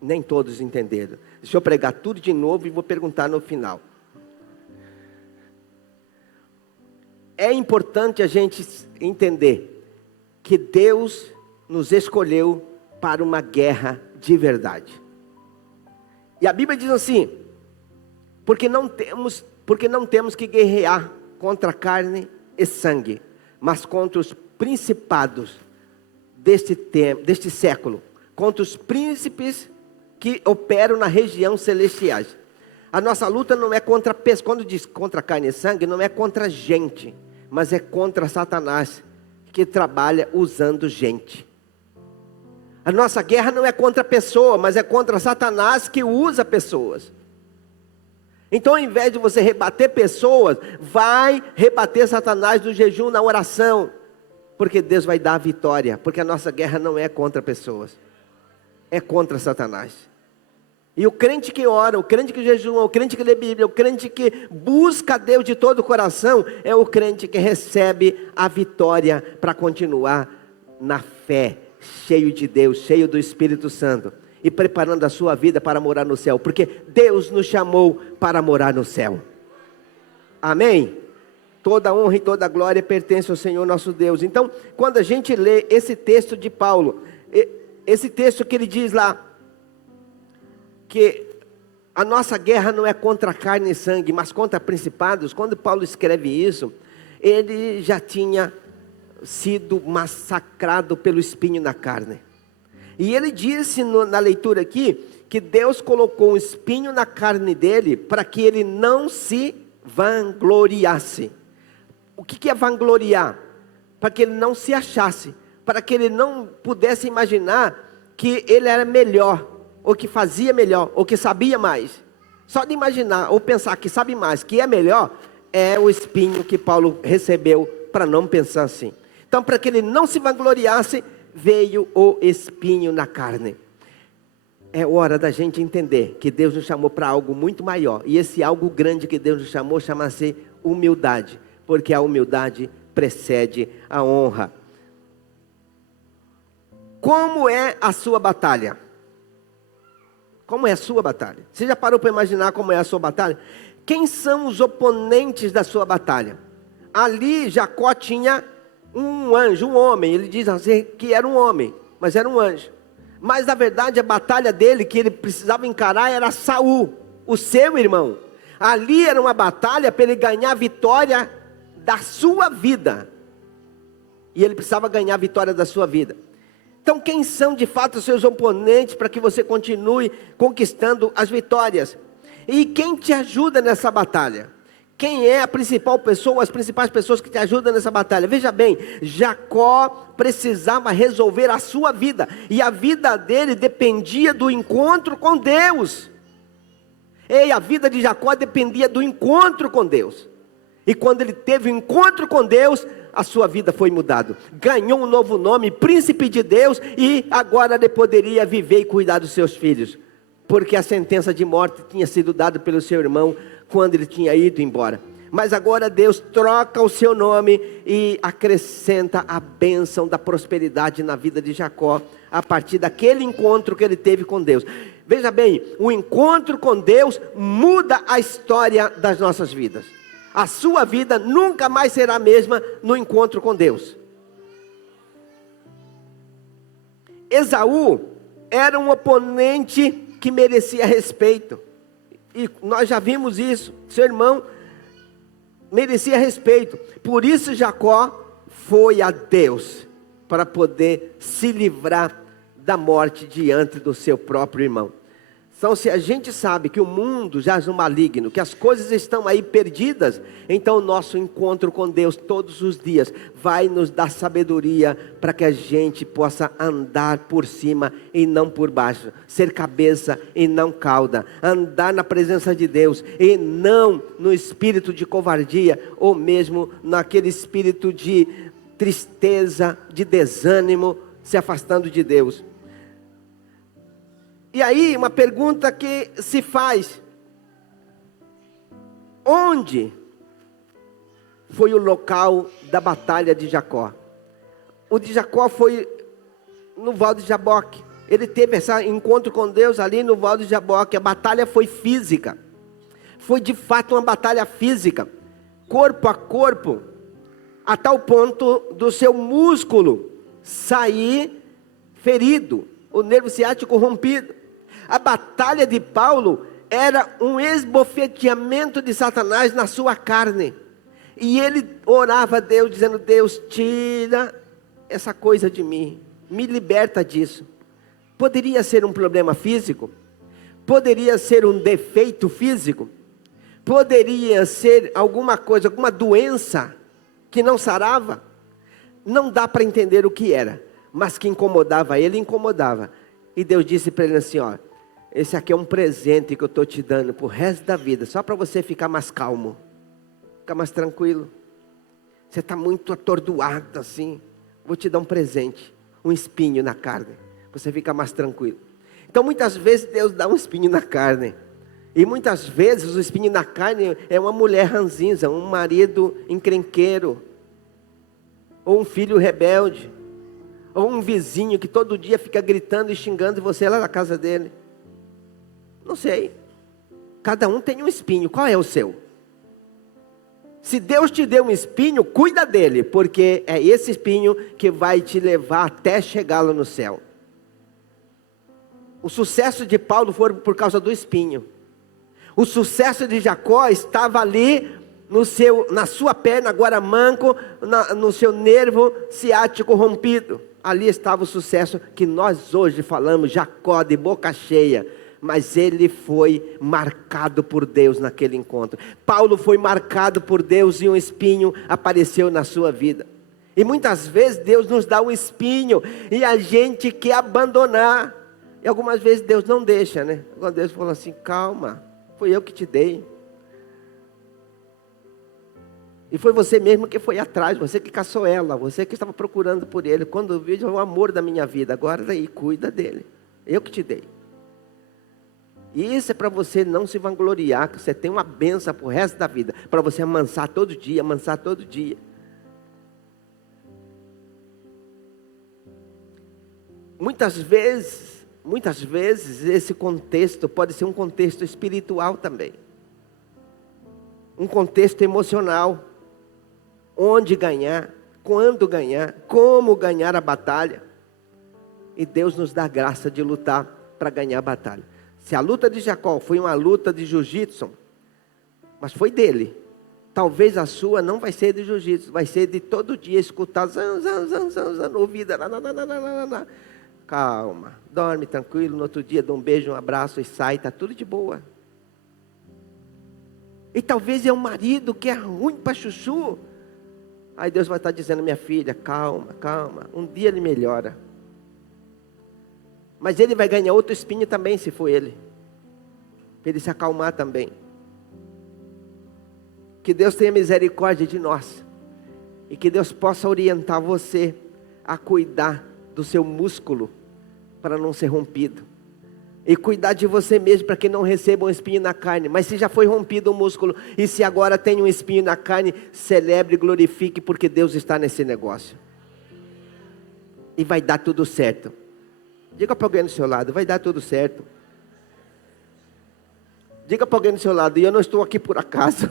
Nem todos entenderam. Deixa eu pregar tudo de novo e vou perguntar no final. É importante a gente entender que Deus nos escolheu para uma guerra de verdade. E a Bíblia diz assim: porque não temos que guerrear contra carne e sangue, mas contra os principados deste século, contra os príncipes que operam na região celestiais. A nossa luta não é contra pessoas. Quando diz contra carne e sangue, não é contra gente, mas é contra Satanás, que trabalha usando gente. A nossa guerra não é contra pessoa, mas é contra Satanás, que usa pessoas. Então, ao invés de você rebater pessoas, vai rebater Satanás no jejum, na oração, porque Deus vai dar a vitória, porque a nossa guerra não é contra pessoas, é contra Satanás. E o crente que ora, o crente que jejua, o crente que lê Bíblia, o crente que busca Deus de todo o coração, é o crente que recebe a vitória para continuar na fé, cheio de Deus, cheio do Espírito Santo, e preparando a sua vida para morar no céu, porque Deus nos chamou para morar no céu. Amém? Toda honra e toda glória pertence ao Senhor nosso Deus. Então, quando a gente lê esse texto de Paulo, esse texto que ele diz lá, que a nossa guerra não é contra carne e sangue, mas contra principados. Quando Paulo escreve isso, ele já tinha sido massacrado pelo espinho na carne. E ele disse na leitura aqui, que Deus colocou um espinho na carne dele, para que ele não se vangloriasse. O que é vangloriar? Para que ele não se achasse, para que ele não pudesse imaginar que ele era melhor, ou que fazia melhor, ou que sabia mais. Só de imaginar, ou pensar que sabe mais, que é melhor, é o espinho que Paulo recebeu, para não pensar assim. Então, para que ele não se vangloriasse, veio o espinho na carne. É hora da gente entender que Deus nos chamou para algo muito maior, e esse algo grande que Deus nos chamou chama-se humildade, porque a humildade precede a honra. Como é a sua batalha? Como é a sua batalha? Você já parou para imaginar como é a sua batalha? Quem são os oponentes da sua batalha? Ali Jacó tinha um anjo, um homem. Ele diz assim que era um homem, mas era um anjo. Mas na verdade a batalha dele, que ele precisava encarar, era Saul, o seu irmão. Ali era uma batalha para ele ganhar a vitória da sua vida. E ele precisava ganhar a vitória da sua vida. Então, quem são de fato os seus oponentes para que você continue conquistando as vitórias? E quem te ajuda nessa batalha? Quem é a principal pessoa, as principais pessoas que te ajudam nessa batalha? Veja bem, Jacó precisava resolver a sua vida, e a vida dele dependia do encontro com Deus. A vida de Jacó dependia do encontro com Deus. E quando ele teve o encontro com Deus, a sua vida foi mudada. Ganhou um novo nome, príncipe de Deus, e agora ele poderia viver e cuidar dos seus filhos. Porque a sentença de morte tinha sido dada pelo seu irmão quando ele tinha ido embora. Mas agora Deus troca o seu nome e acrescenta a bênção da prosperidade na vida de Jacó, a partir daquele encontro que ele teve com Deus. Veja bem, o encontro com Deus muda a história das nossas vidas. A sua vida nunca mais será a mesma no encontro com Deus. Esaú era um oponente que merecia respeito. E nós já vimos isso. Seu irmão merecia respeito. Por isso Jacó foi a Deus, para poder se livrar da morte diante do seu próprio irmão. Então, se a gente sabe que o mundo jaz no maligno, que as coisas estão aí perdidas, então o nosso encontro com Deus todos os dias vai nos dar sabedoria para que a gente possa andar por cima e não por baixo, ser cabeça e não cauda, andar na presença de Deus e não no espírito de covardia, ou mesmo naquele espírito de tristeza, de desânimo, se afastando de Deus. E aí, uma pergunta que se faz: onde foi o local da batalha de Jacó? O de Jacó foi no Val de Jaboque. Ele teve esse encontro com Deus ali no Val de Jaboque. A batalha foi física. Foi de fato uma batalha física, corpo a corpo, a tal ponto do seu músculo sair ferido, o nervo ciático rompido. A batalha de Paulo era um esbofeteamento de Satanás na sua carne. E ele orava a Deus, dizendo: Deus, tira essa coisa de mim, me liberta disso. Poderia ser um problema físico, poderia ser um defeito físico, poderia ser alguma coisa, alguma doença que não sarava. Não dá para entender o que era, mas que incomodava ele, incomodava. E Deus disse para ele assim: ó, esse aqui é um presente que eu estou te dando para o resto da vida, só para você ficar mais calmo, ficar mais tranquilo. Você está muito atordoado assim, vou te dar um presente, um espinho na carne, você fica mais tranquilo. Então muitas vezes Deus dá um espinho na carne, e muitas vezes o espinho na carne é uma mulher ranzinza, um marido encrenqueiro, ou um filho rebelde, ou um vizinho que todo dia fica gritando e xingando você lá na casa dele. Não sei, cada um tem um espinho. Qual é o seu? Se Deus te deu um espinho, cuida dele, porque é esse espinho que vai te levar até chegá-lo no céu. O sucesso de Paulo foi por causa do espinho. O sucesso de Jacó estava ali na sua perna, agora manco, no seu nervo ciático rompido. Ali estava o sucesso que nós hoje falamos, Jacó de boca cheia. Mas ele foi marcado por Deus naquele encontro. Paulo foi marcado por Deus e um espinho apareceu na sua vida. E muitas vezes Deus nos dá um espinho e a gente quer abandonar. E algumas vezes Deus não deixa, né? Quando Deus fala assim: calma, foi eu que te dei. E foi você mesmo que foi atrás, você que caçou ela, você que estava procurando por ele. Quando eu vi, é o amor da minha vida, agora daí, cuida dele. Eu que te dei. E isso é para você não se vangloriar, que você tem uma bênção para o resto da vida, para você amansar todo dia, amansar todo dia. Muitas vezes esse contexto pode ser um contexto espiritual também. Um contexto emocional. Onde ganhar, quando ganhar, como ganhar a batalha. E Deus nos dá graça de lutar para ganhar a batalha. Se a luta de Jacó foi uma luta de jiu-jitsu, mas foi dele, talvez a sua não vai ser de jiu-jitsu, vai ser de todo dia escutar no ouvido. Calma, dorme tranquilo, no outro dia dá um beijo, um abraço e sai, está tudo de boa. E talvez é um marido que é ruim para chuchu. Aí Deus vai estar dizendo: minha filha, calma, calma, um dia ele melhora. Mas ele vai ganhar outro espinho também, se for ele. Para ele se acalmar também. Que Deus tenha misericórdia de nós. E que Deus possa orientar você a cuidar do seu músculo, para não ser rompido. E cuidar de você mesmo, para que não receba um espinho na carne. Mas se já foi rompido o músculo, e se agora tem um espinho na carne, celebre e glorifique, porque Deus está nesse negócio. E vai dar tudo certo. Diga para alguém do seu lado: vai dar tudo certo. Diga para alguém do seu lado: e eu não estou aqui por acaso.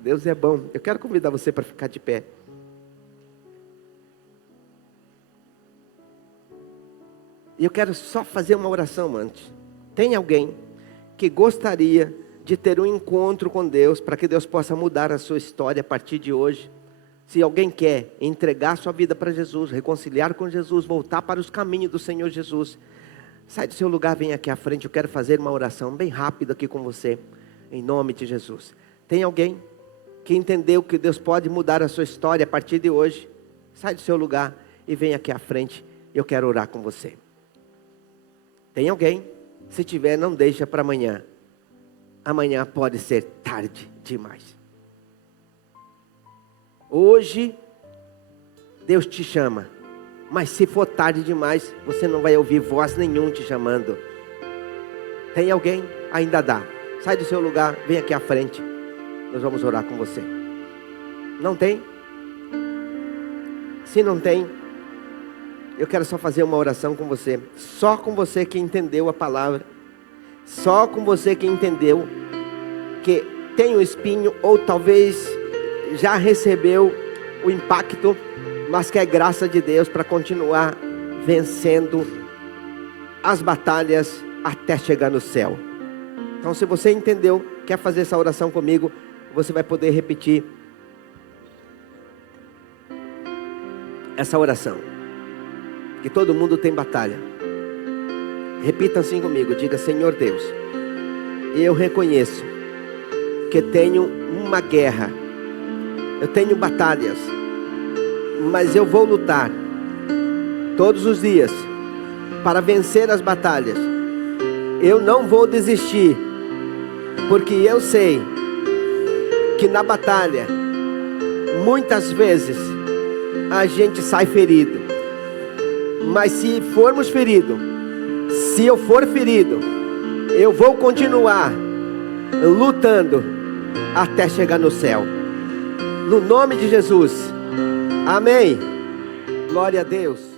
Deus é bom. Eu quero convidar você para ficar de pé. E eu quero só fazer uma oração antes. Tem alguém que gostaria de ter um encontro com Deus, para que Deus possa mudar a sua história a partir de hoje? Se alguém quer entregar sua vida para Jesus, reconciliar com Jesus, voltar para os caminhos do Senhor Jesus, sai do seu lugar, vem aqui à frente. Eu quero fazer uma oração bem rápida aqui com você, em nome de Jesus. Tem alguém que entendeu que Deus pode mudar a sua história a partir de hoje? Sai do seu lugar e vem aqui à frente. Eu quero orar com você. Tem alguém? Se tiver, não deixa para amanhã. Amanhã pode ser tarde demais. Hoje, Deus te chama. Mas se for tarde demais, você não vai ouvir voz nenhuma te chamando. Tem alguém? Ainda dá. Sai do seu lugar, vem aqui à frente. Nós vamos orar com você. Não tem? Se não tem, eu quero só fazer uma oração com você. Só com você que entendeu a palavra. Só com você que entendeu que tem um espinho, ou talvez já recebeu o impacto mas quer graça de Deus para continuar vencendo as batalhas até chegar no céu. Então, se você entendeu, quer fazer essa oração comigo, você vai poder repetir essa oração. Que todo mundo tem batalha. Repita assim comigo, diga: Senhor Deus, eu reconheço que tenho uma guerra, eu tenho batalhas, mas eu vou lutar todos os dias para vencer as batalhas. Eu não vou desistir, porque eu sei que na batalha muitas vezes a gente sai ferido. Mas se formos feridos, se eu for ferido, eu vou continuar lutando até chegar no céu. No nome de Jesus. Amém. Glória a Deus.